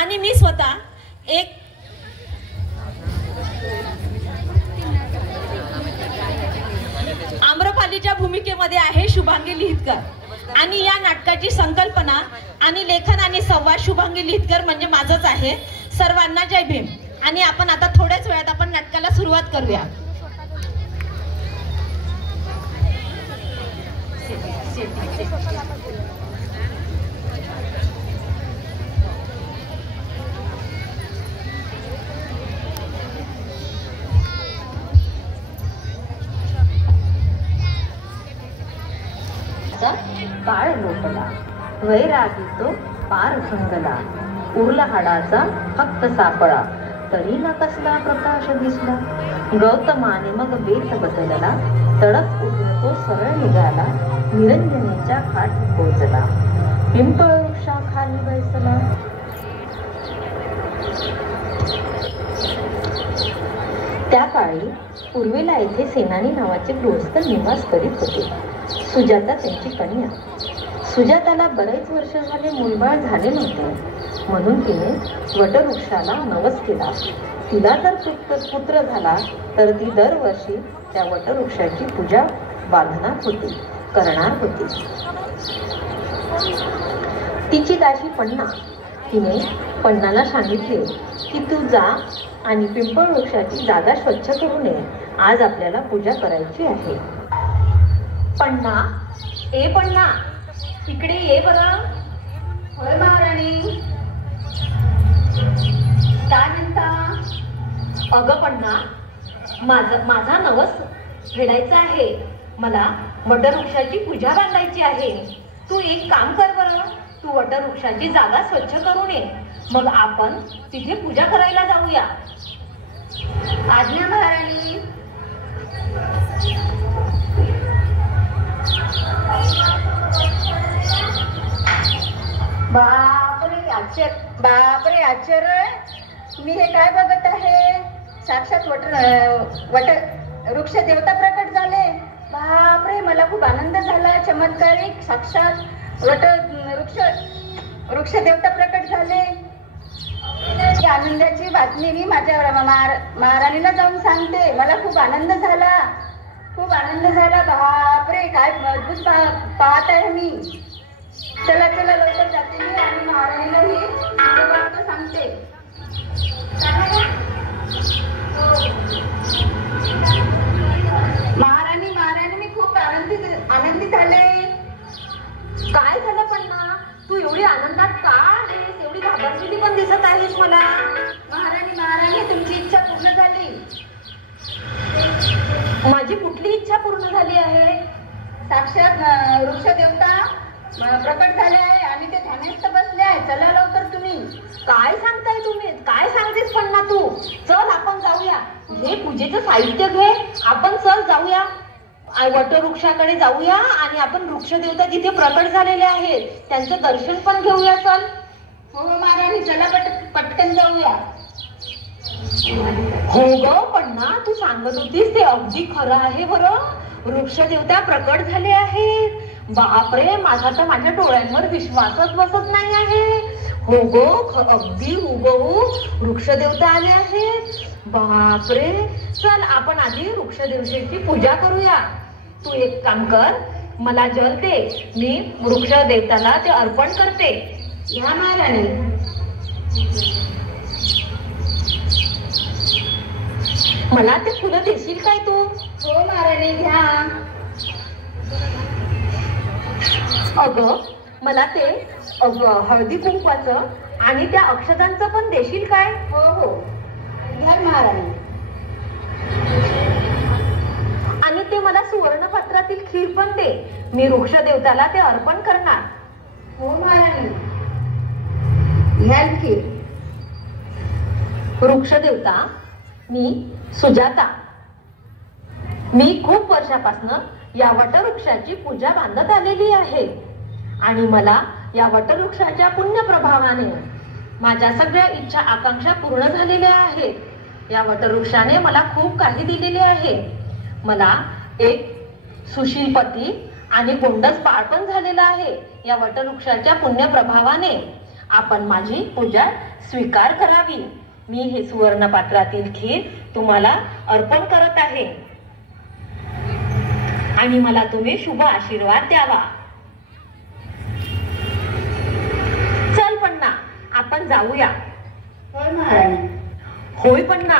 आणि मी स्वतः एक आम्रपालीच्या भूमिकेमध्ये आहे शुभांगी लिहितकर आणि या नाटकाची संकल्पना आणि लेखन आणि संवाद शुभांगी लिहितकर म्हणजे माझंच आहे. सर्वांना जय भीम. आणि आपण आता थोड्याच वेळात आपण नाटकाला सुरुवात करूया. काळ लोटला, वैरागी तो पार संगला, उरला हाडाचा फक्त सापळा, तरी ना कसला प्रकाश दिसला. गौतमाने मग बेत बदलला, तडक उठून तो सरळ निघाला, निरंजनेच्या काठी पोचला, पिंपळ वृक्षाखाली बैसला. त्या काळी पूर्वेला येथे सेनानी नावाचे गृहस्थ निवास करीत होते. सुजाता त्यांची कन्या. सुजाताला बरेच वर्ष झाले मुलबाळ झाले नव्हते, म्हणून तिने वटवृक्षाला नवस केला. तिला जर पुत्र झाला तर ती दरवर्षी त्या वटवृक्षाची पूजा करणार होती. तिची दासी पण्णा. तिने पण्णाला सांगितले की तू जा आणि पिंपळ वृक्षाची जागा स्वच्छ करून ये, आज आपल्याला पूजा करायची आहे. पण्णा, ए पण्णा, इकडे ये बरं. होय महाराणी, काय म्हणता? अगं पण्णा, माझा नवस फेडायचा आहे. मला वटवृक्षाची पूजा बांधायची आहे. तू एक काम कर बरं, तू वटवृक्षाची जागा स्वच्छ करून ये, मग आपण तिथे पूजा करायला जाऊया. आज्ञा महाराणी. बापरे आश्चर्य, मी हे काय बघत आहे? साक्षात वृक्ष देवता प्रकट झाले. बापरे, मला खूप आनंद झाला. चमत्कारिक साक्षात वृक्ष देवता प्रकट झाले. ही आनंदाची बातमी मी माझ्या महाराणीला जाऊन सांगते. मला खूप आनंद झाला, खूप आनंद झाला. बापरे, काय अद्भुत पाहत आहे मी. चला चला, लवकर जाते मी आणि महाराणीला ही सांगते. महाराणी, मी खूप आनंदित झाले. काय झालं पण्णा? तू एवढी आनंदात का आहेस? एवढी घाबरलेली पण दिसत आहेस मला. महाराणी, तुमची इच्छा पूर्ण झाली. माझी कुठली इच्छा पूर्ण झाली आहे? साक्षात वृक्ष देवता प्रकट झाले आहे आणि ते ध्यानस्थ बसले आहे. चला लवकर तुम्ही. काय सांगताय तुम्ही? काय सांगतेस पण्णा तू? चल आपण जाऊया. हे पूजेचं साहित्य घे, आपण चल जाऊया, वटवृक्षाकडे जाऊया आणि आपण वृक्ष देवता जिथे प्रकट झालेले आहेत त्यांचं दर्शन पण घेऊया. चल. हो महाराणी, चला पटकन जाऊया. हो ग पण्णा, तू सांगत होतीस ते अगदी खरं आहे बरं. वृक्ष देवता प्रकट झाले आहेत. बापरे, माझा तर माझ्या डोळ्यांवर विश्वासच बसत नाही आहे. हो ग, अगदी हुबहू वृक्ष देवता आले आहेत. बापरे, चल आपण आधी वृक्ष देवतेची पूजा करूया. तू एक काम कर, मला जल दे, मी वृक्ष देवताला ते अर्पण करते. या महाराणी. मला ते फुलं देशील काय तू? हो महाराणी, घ्या. अगं, मला ते हळदी कुंकवाचं आणि त्या अक्षतांचं पण देशील काय? हो हो, घ्या महाराणी. आणि ते मला सुवर्णपत्रातील खीर पण दे, मी वृक्ष देवताला ते अर्पण करणार. हो महाराणी, घ्या खीर. वृक्ष देवता, मी सुजाता, मी खूप वर्षापासून या वटवृक्षाची पूजा बांधत आलेली आहे आणि मला या वटवृक्षाच्या पुण्य प्रभावाने माझ्या सगळ्या इच्छा आकांक्षा पूर्ण झालेल्या आहेत. या वटवृक्षाने मला खूप काही दिलेले आहे. मला एक सुशील पती आणि गोंडस बाळ पण झालेला आहे या वटवृक्षाच्या पुण्य प्रभावाने. आपण माझी पूजा स्वीकार करावी. मी हे सुवर्ण पात्रातील खीर तुम्हाला अर्पण करत आहे आणि मला तुम्ही शुभ आशीर्वाद द्यावा. चल पन्ना, आपण जाऊया. होय महाराणी. होय पन्ना,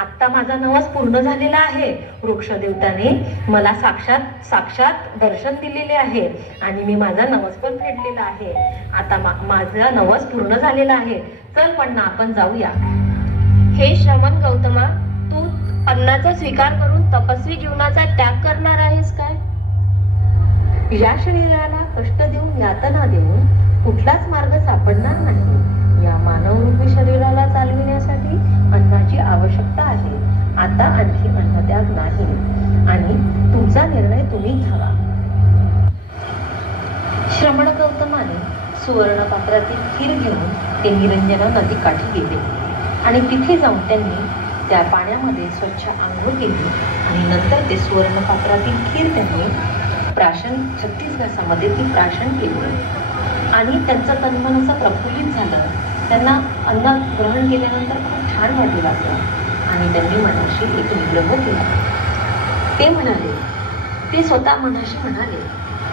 आता माझा नवस पूर्ण झालेला आहे. वृक्षदेवताने मला साक्षात दर्शन दिलेले आहे आणि मी माझा नवस पण फेडलेला आहे. आता माझा नवस पूर्ण झालेला आहे. चल पन्ना, आपण जाऊया. हे श्रमण गौतमा, तू अन्नाचा स्वीकार करून तपस्वी जीवनाचा त्याग करणार आहेस काय? या शरीराला कष्ट देऊन, यातना देऊन कुठलाच मार्ग सापडणार नाही. या मानवरूपी शरीराला चालविण्यासाठी अन्नाची आवश्यकता आहे. आता आणखी अन्नत्याग नाही आणि तुमचा निर्णय तुम्ही घ्यावा. श्रमण गौतमाने सुवर्ण पात्रातील खीर घेऊन ते निरंजना नदीकाठी गेले आणि तिथे जाऊन त्यांनी त्या पाण्यामध्ये स्वच्छ आंघोळ केली आणि नंतर ते सुवर्ण पात्रातील खीर त्यांनी प्राशन 36 व्यासामध्ये ती प्राशन केली आणि त्यांचं तनमन असं प्रफुल्लित झालं. त्यांना अन्न ग्रहण केल्यानंतर खूप छान वाटू लागलं आणि त्यांनी मनाशी एक निग्रह केला. ते म्हणाले, ते स्वतः मनाशी म्हणाले,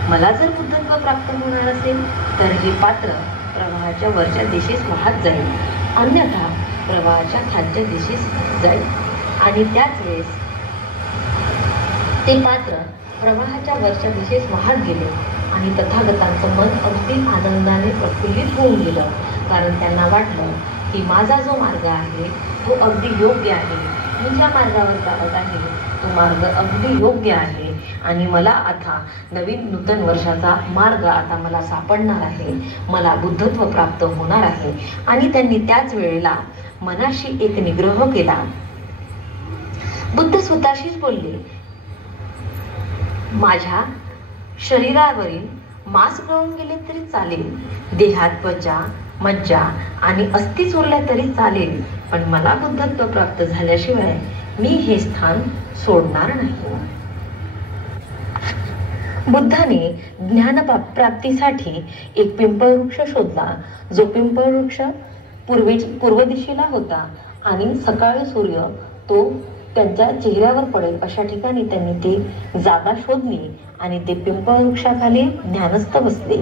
मला जर बुद्धत्व प्राप्त होणार असेल तर हे पात्र प्रवाहाच्या वरच्या दिशेस वाहत जाईल, अन्यथा प्रवाहाच्या खालच्या दिशेस जाईल. आणि त्याच वेळेस ते पात्र प्रवाहाच्या वरच्या दिशेस वाहत गेले आणि तथागतांचं मन अगदी आनंदाने प्रफुल्लित होऊन गेलं. कारण त्यांना वाटलं की माझा जो मार्ग आहे तो अगदी योग्य आहे. मी ज्या मार्गावर चालत आहे तो मार्ग अगदी योग्य आहे आणि मला आता नूतन वर्षाचा मार्ग आता मला सापडणार आहे. मला बुद्धत्व प्राप्त होणार आहे. आणि त्यांनी त्याच वेळेला मनाशी एक निग्रह केला. बुद्ध स्वतःशीच बोलले, माझ्या शरीरावरील मांस गळून गेले तरी चालेल, देहात त्वचा, मज्जा आणि अस्थिच उरल्या तरी चालेल, पण मला बुद्धत्व प्राप्त झाल्याशिवाय मी हे स्थान सोडणार नाही. बुद्धाने ज्ञान प्राप्तीसाठी एक पिंपळ वृक्ष शोधला. जो पिंपळ वृक्ष पूर्व दिशेला होता आणि सकाळी सूर्य तो त्यांच्या चेहऱ्यावर पडेल अशा ठिकाणी त्यांनी ती जागा शोधली आणि ते पिंपळ वृक्षाखाली ध्यानस्थ बसले.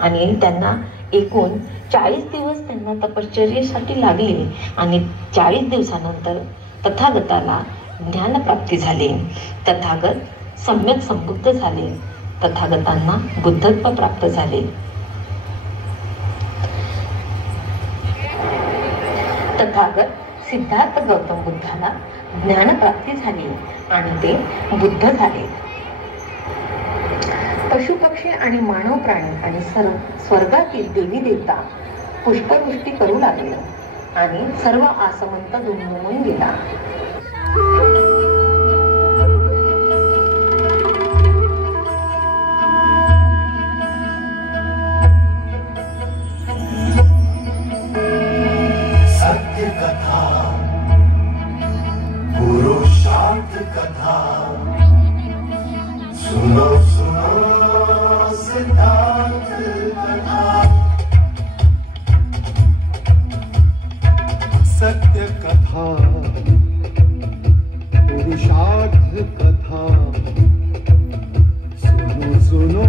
आणि त्यांना एकूण 40 दिवस त्यांना तपश्चर्येसाठी लागले आणि 40 दिवसानंतर तथागताला ज्ञानप्राप्ती झाली. तथागत सम्यक संबुद्ध झाले. तथागतांना बुद्धत्व प्राप्त झाले. तथागत सिद्धार्थ गौतम बुद्धाला ज्ञानप्राप्ती झाली आणि ते बुद्ध झाले. पशुपक्षी आणि मानव प्राणी आणि स्वर्गातील देवी देवता पुष्पवृष्टी करू लागले आणि सर्व आसमंत दुमदुमून गेला. सत्य कथा, पुरुषार्थ कथा, सुनो सुनो सिद्धार्थ कथा. सत्य कथा, पुरुषार्थ कथा, सुनो सुनो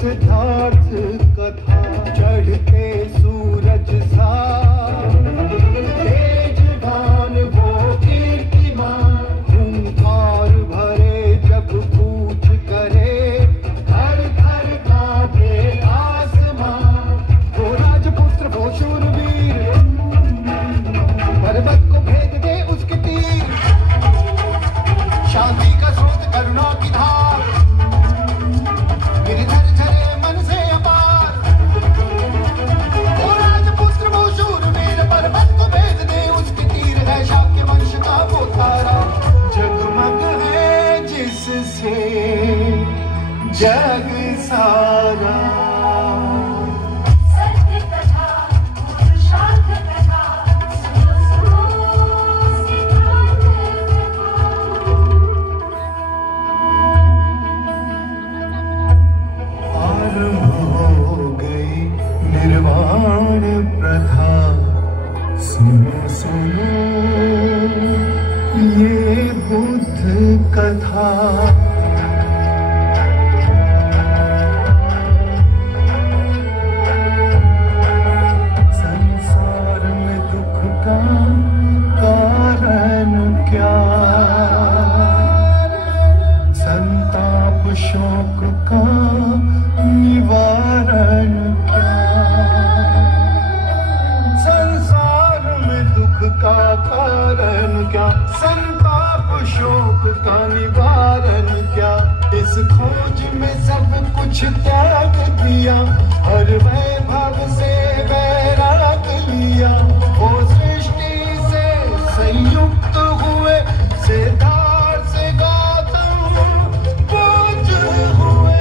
सिद्धार्थ कथा. चढ़ते सूरज सा तेजवान वो कीर्तिमान, हुंकार भरे जब कूच करे, घर घर कांपे आसमान. वो राजपुत्र वो शूरवीर, पर्वत को भेद दे उसके तीर. कथा संसार में दुख का कारण क्या, संताप शोक का निवारण क्या, संसार में दुख का कारण क्या, संताप शोक का निवारण क्या। इस खोज में सब कुछ त्याग दिया, हर वैभव से वैराग लिया। वो सृष्टि से संयुक्त हुए, सिद्धार्थ से गौतम पूज्य हुए।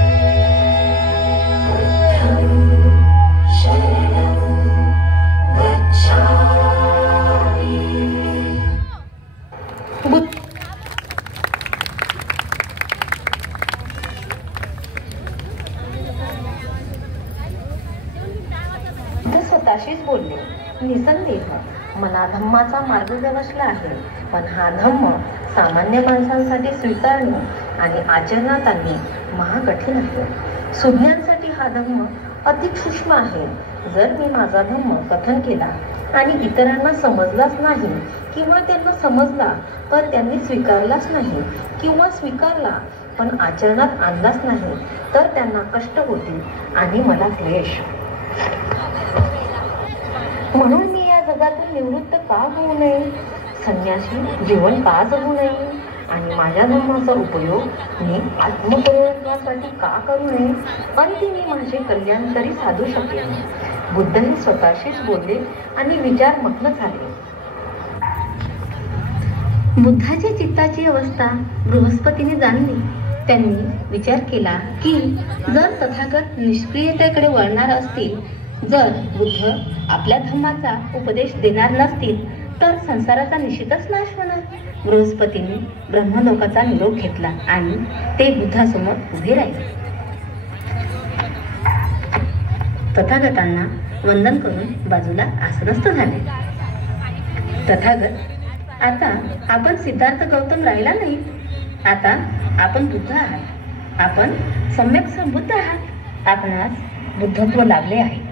स्वतःशीच बोलले, निसंदेह मला धम्माचा मार्ग गवसला आहे, पण हा धम्म सामान्य माणसांसाठी स्वीकारणं आणि आचरणात आणणे महाकठीण आहे. सुज्ञांसाठी हा धम्म अधिक सूक्ष्म आहे. जर मी माझा धम्म कथन केला आणि इतरांना समजलाच नाही किंवा त्यांना समजला पण त्यांनी स्वीकारलाच नाही किंवा स्वीकारला पण आचरणात आणलाच नाही तर त्यांना कष्ट होतील आणि मला क्लेश. म्हणून मी या जगातून निवृत्त का होऊ नये, संन्यासी जीवन का जगू नये आणि माझ्या धर्माचा उपयोग मी आत्मप्रयोजनासाठी का करू नये, अंतिमी माझे कल्याण तरी साधू शकेल. बुद्धही स्वतःशीच बोलले आणि विचारमग्न झाले. बुद्धाच्या चित्ताची अवस्था बृहस्पतीने जाणली. त्यांनी विचार केला की जर तथागत निष्क्रियतेकडे वळणार असतील, जर बुद्ध आपल्या धम्माचा उपदेश देणार नसतील तर संसाराचा निश्चितच नाश होणार. बृहस्पतीने ब्रह्मलोकाचा निरोप घेतला आणि ते बुद्धासमोर उभे राहिले. तथागतांना वंदन करून बाजूला आसनस्थ झाले. तथागत, आता आपण सिद्धार्थ गौतम राहिला नाही. आता आपण बुद्ध आहात. आपण सम्यक संबुद्ध आहात. आपणास बुद्धत्व लाभले आहे.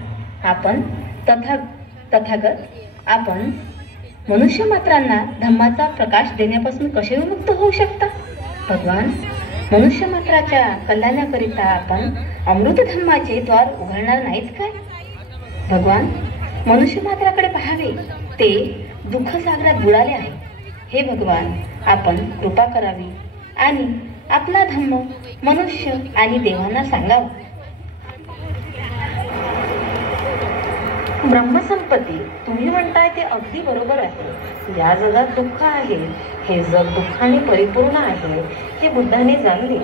आपण तथागत, आपण मनुष्य मात्रांना धम्माचा प्रकाश देण्यापासून कसे विमुक्त होऊ शकता? भगवान, मनुष्य मात्राच्या कल्याणाकरिता आपण अमृत धम्माचे द्वार उघडणार नाहीत काय? भगवान, मनुष्य मात्राकडे पाहावे, ते दुःख सागरात बुडाले आहे. हे भगवान, आपण कृपा करावी आणि आपला धम्म मनुष्य आणि देवांना सांगावा. ब्रह्मसंपत्ती, तुम्ही म्हणताय ते अगदी बरोबर आहे. या जगात दुःख आहे. हे जग दुःखाने परिपूर्ण आहे हे बुद्धाने जाणले.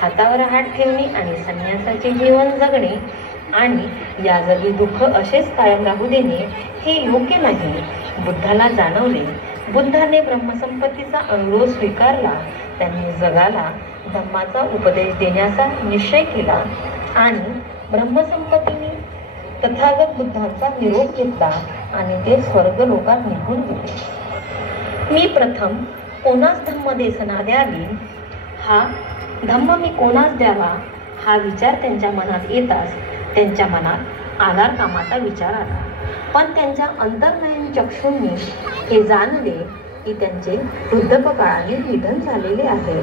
हातावर हात ठेवणे आणि संन्यासाचे जीवन जगणे आणि या जगी दुःख असेच कायम राहू देणे हे योग्य नाही. बुद्धाला जाणवले. बुद्धाने ब्रह्मसंपत्तीचा अनुरोध स्वीकारला. त्यांनी जगाला धम्माचा उपदेश देण्याचा निश्चय केला आणि ब्रह्मसंपत्तीने तथागत बुद्धांचा निरोप घेतला आणि ते स्वर्ग लोकात निघून गेले. मी प्रथम कोणास धम्म देसना द्यावी, हा धम्म मी कोणास द्यावा हा विचार त्यांच्या मनात येताच त्यांच्या मनात आधार कामाचा विचार आला. पण त्यांच्या अंतर्नयन चक्षूंनी हे जाणले की त्यांचे वृद्धपकाळाने निधन झालेले आहे.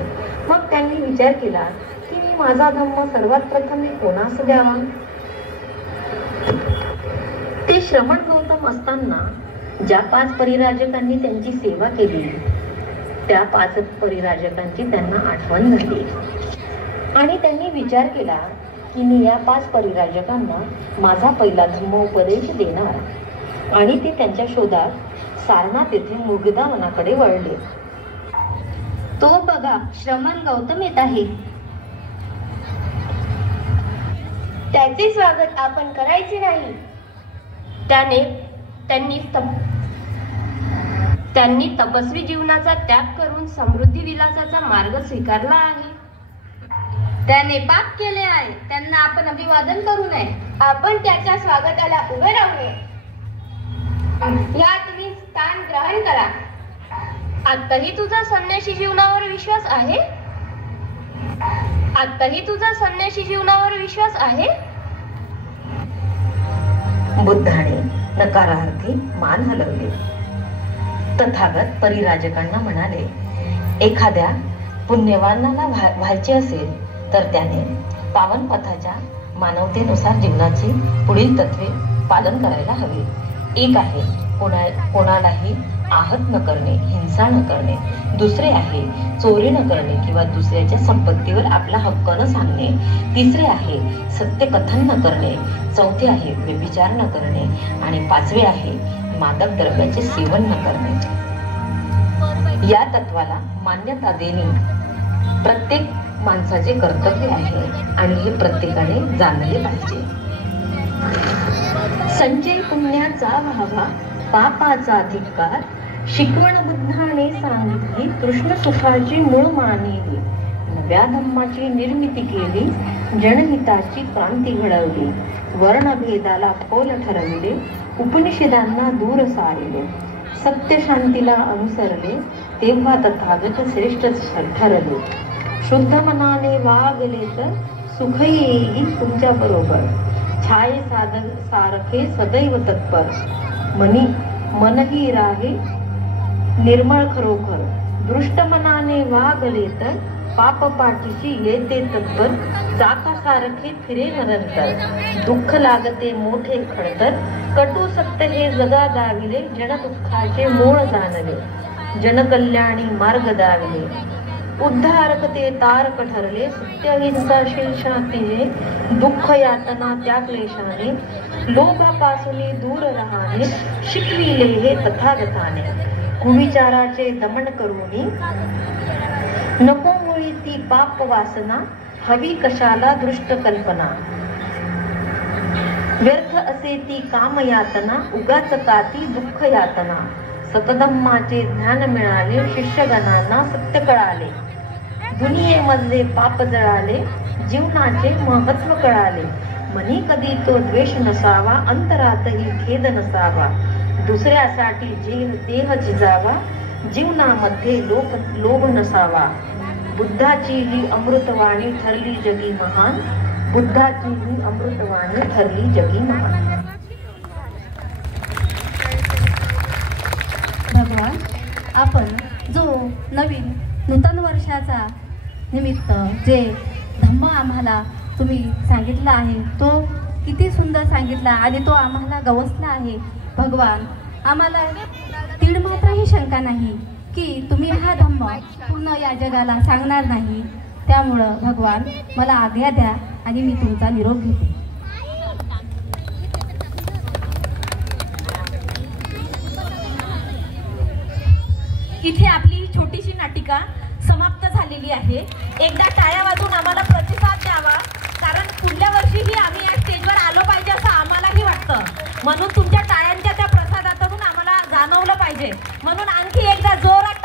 मग त्यांनी विचार केला की मी माझा धम्म सर्वात प्रथम मी कोणास द्यावा. ते श्रमण गौतम असताना ज्या 5 परिराजकांनी त्यांची सेवा केली त्या 5 परिराजकांची त्यांना आठवण झाली आणि त्यांनी विचार केला की मी या 5 परिराजकांना माझा पहिला धम्म उपदेश देणार आणि ते त्यांच्या शोधात सारनाथ येथे मृगदावनाकडे वळले. तो बघा, श्रमण गौतम येत आहे. त्याचे स्वागत आपण करायचे नाही. त्यांनी तपस्वी जीवनाचा त्याग करून समृद्धी विलासाचा मार्ग स्वीकारला आहे. त्याने पाप केले आहे. त्यांना आपण अभिवादन करू नये. आपण त्याच्या स्वागताला उभे राहू नये. या तुम्ही स्थान ग्रहण करा. आताही तुझा संन्यासी जीवनावर विश्वास आहे? आताही तुझा संन्यासी जीवनावर विश्वास आहे? बुद्धाने नकारार्थी मान हलवली. तथागत परिराजकांना म्हणाले, एखाद्या पुण्यवानाला व्हायचे असेल तर त्याने पावन पथाच्या मानवतेनुसार जीवनाची पुढील तत्वे पालन करायला हवे. एक आहे कोणालाही आहत न करणे, हिंसा न करणे. दुसरे आहे चोरी न करणे किंवा दुसऱ्याच्या संपत्तीवर आपला हक्क न सांगणे. तिसरे आहे सत्य कथन न करणे. चौथे आहे व्यभिचार न करणे. आणि पाचवे आहे मादक द्रव्याचे सेवन न करणे. या तत्वाला मान्यता देणे प्रत्येक माणसाचे कर्तव्य आहे आणि हे प्रत्येकाने जाणले पाहिजे. संचय पुण्याचा व्हावा, पापाचा धिक्कार. शिकवण बुद्धाने सांगितली, कृष्ण सुखाची मूळ मानिली. नव्या धम्माची निर्मिती केली, जनहिताची क्रांती घडवली. वर्णभेदाला फोल ठरविले, उपनिषदांना दूर सारिले. सत्य शांतीला अनुसरले, तेव्हा तथागत श्रेष्ठ ठरले. शुद्ध मनाने वागले तर सुख येईल तुमच्या बरोबर. छाये सारखे सदैव तत्पर, मनही राहे निर्मळ खरोखर. दृष्ट मनाने वागले तर पाप पाठीशी येते तत्पर. चाकासारखे फिरे निरंतर, दुःख लागते मोठे खडतर. कटू सत्य हे जगा दाविले, जन दुःखाचे मूळ जाणले. जनकल्याणी मार्ग दाविले, उद्धारक ते तारक ठरले. सत्यहिंसा शेषातीने, दुःख यातना त्या क्लेशाने. लोभापासून दूर राहणे, शिकविले हे तथागताने. कुविचाराचे दमन करूनी, नको मुळी ती पाप वासना. हवी कशाला दृष्ट कल्पना, व्यर्थ असे ती काम यातना. उगाच काती दुःख यातना. सतधम्माचे ज्ञान मिळाले, शिष्यगणांना सत्य कळाले. दुनियेमधले पाप जळाले, जीवनाचे महत्व कळाले. मनी कधी तो द्वेष नसावा, अंतरातही खेद नसावा. दुसऱ्यासाठी देह झिजावा, जीवनामध्ये लोभ नसावा. बुद्धाची ही अमृतवाणी ठरली जगी महान. बुद्धाची ही अमृतवाणी ठरली जगी महान. भगवान, आपण जो नूतन वर्षाचा निमित्त जे धम्म आम्हाला तुम्ही सांगितला आहे, तो किती सुंदर सांगितला आणि तो आम्हाला गवसला आहे. भगवान, आम्हाला तीड मात्रही शंका नाही की तुम्ही हा धम्म पूर्ण या जगाला सांगणार नाही. त्यामुळं भगवान मला आज्ञा द्या आणि मी तुमचा निरोप घेते. इथे आपली छोटीशी नाटिका समाप्त झालेली आहे. एकदा टाळ्या वाजवून आम्हाला प्रतिसाद द्यावा, कारण पुढल्या वर्षीही आम्ही या स्टेजवर आलो पाहिजे असं आम्हालाही वाटतं. म्हणून तुमच्या टाळ्यांच्या त्या प्रसादातून आम्हाला जाणवलं पाहिजे. म्हणून आणखी एकदा जोरात